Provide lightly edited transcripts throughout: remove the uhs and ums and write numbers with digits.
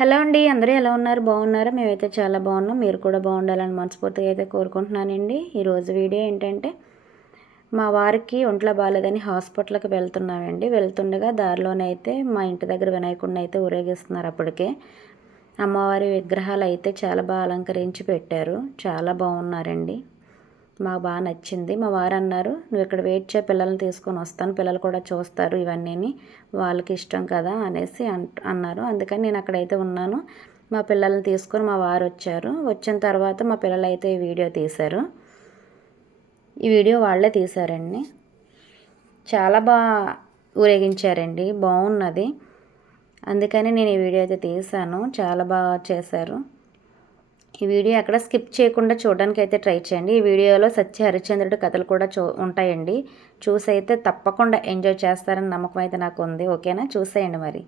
Hello అండి, అందరూ ఎలా ఉన్నారు? బాగున్నారా? మేమైతే చాలా బాగున్నాం. మీరు కూడా బాగుండాలని మనస్ఫూర్తిగా అయితే కోరుకుంటున్నానండి. ఈరోజు వీడియో ఏంటంటే, మా వారికి ఒంట్లో బాగాలేదని హాస్పిటల్కి వెళ్తున్నామండి. వెళ్తుండగా దారిలోనైతే మా ఇంటి దగ్గర వినాయకుడిని అయితే ఊరేగిస్తున్నారు. అప్పటికే అమ్మవారి విగ్రహాలు అయితే చాలా బాగా అలంకరించి పెట్టారు. చాలా బాగున్నారండి. మాకు బాగా నచ్చింది. మా వారు అన్నారు, నువ్వు ఇక్కడ వెయిట్ చేయి, పిల్లల్ని తీసుకొని వస్తాను, పిల్లలు కూడా చూస్తారు ఇవన్నీ, వాళ్ళకి ఇష్టం కదా అనేసి అన్నారు. అందుకని నేను అక్కడైతే ఉన్నాను. మా పిల్లల్ని తీసుకొని మా వారు వచ్చారు. వచ్చిన తర్వాత మా పిల్లలు అయితే వీడియో తీశారు. ఈ వీడియో వాళ్ళే తీశారండి. చాలా బాగా ఊరేగించారండి, బాగున్నది. అందుకని నేను ఈ వీడియో అయితే తీశాను. చాలా బాగా చేశారు. ఈ వీడియో అక్కడ స్కిప్ చేయకుండా చూడడానికి అయితే ట్రై చేయండి. ఈ వీడియోలో సత్య హరిశ్చంద్రుడి కథలు కూడా ఉంటాయండి. చూసైతే తప్పకుండా ఎంజాయ్ చేస్తారని నమ్మకం అయితే నాకు ఉంది. ఓకేనా? చూసేయండి మరి.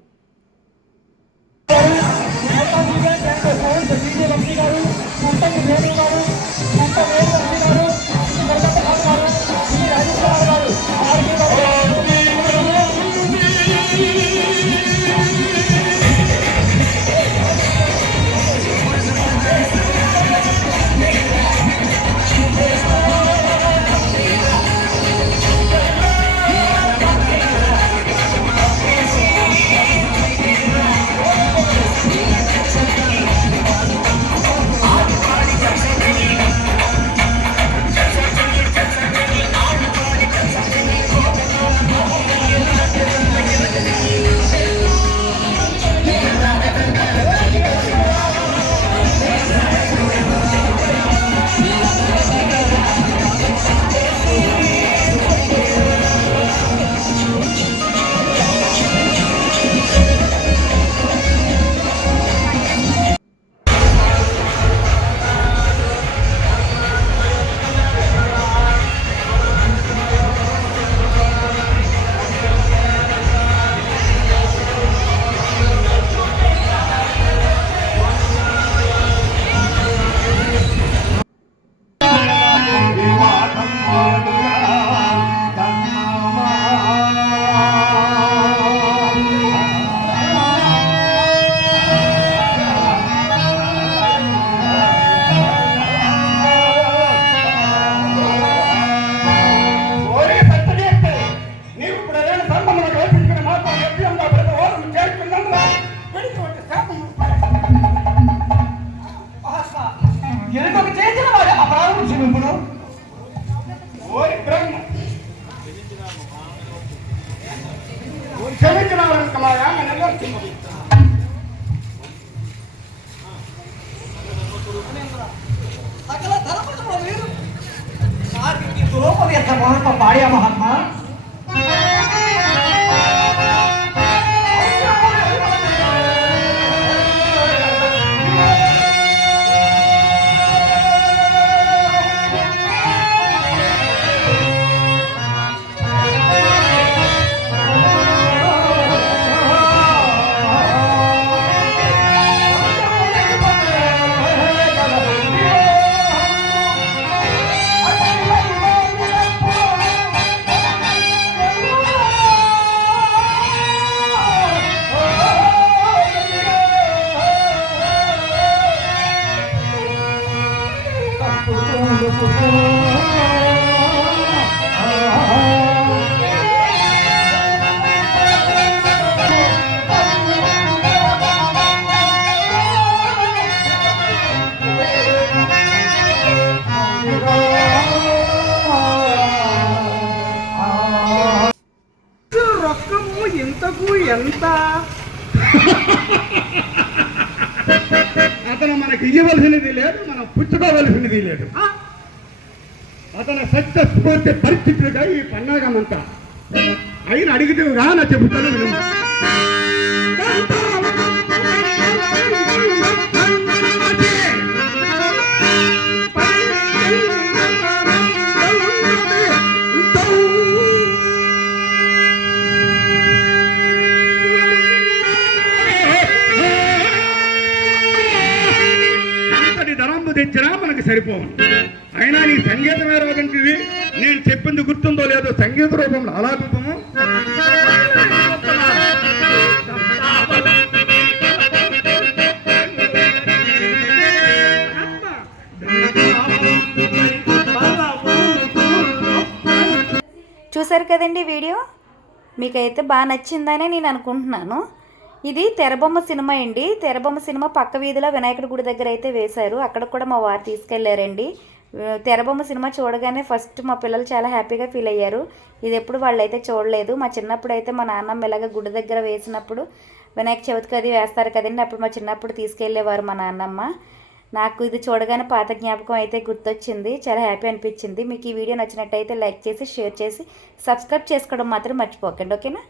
పాడియా మహాత్మా రొక్కము ఇంతకు ఎంత అతను మనకి ఇవ్వవలసినది లేదు, మనం పుచ్చుకోవలసినది లేదు. అతను సత్య స్ఫూర్తి పరిస్థితులుగా ఈ పన్నాగమంతా అయిన అడిగితేగా నా చెబుతాను విను. తెచ్చినా మనకి సరిపోవు. అయినా నీ సంగీతమే రోగంటివి. నేను చెప్పింది గుర్తుందో లేదో, సంగీత రూపంలో అలాపము కదండి వీడియో, మీకైతే బాగా నచ్చిందనే నేను అనుకుంటున్నాను. ఇది తెరబొమ్మ సినిమా అండి. తెరబొమ్మ సినిమా పక్క వీధిలో వినాయకుడి గుడి దగ్గర అయితే వేశారు. అక్కడ కూడా మా వారు తీసుకెళ్లారండి. తెరబొమ్మ సినిమా చూడగానే ఫస్ట్ మా పిల్లలు చాలా హ్యాపీగా ఫీల్ అయ్యారు. ఇది ఎప్పుడు వాళ్ళు అయితే చూడలేదు. మా చిన్నప్పుడు అయితే మా నాన్నమ్మ ఇలాగ గుడి దగ్గర వేసినప్పుడు వినాయక చవితికి అది వేస్తారు కదండి, అప్పుడు మా చిన్నప్పుడు తీసుకెళ్లేవారు మా నాన్నమ్మ. నాకు ఇది చూడగానే పాత జ్ఞాపకం అయితే గుర్తొచ్చింది. చాలా హ్యాపీ అనిపించింది. మీకు ఈ వీడియో నచ్చినట్టయితే లైక్ చేసి, షేర్ చేసి, సబ్స్క్రైబ్ చేసుకోవడం మాత్రం మర్చిపోకండి. ఓకేనా?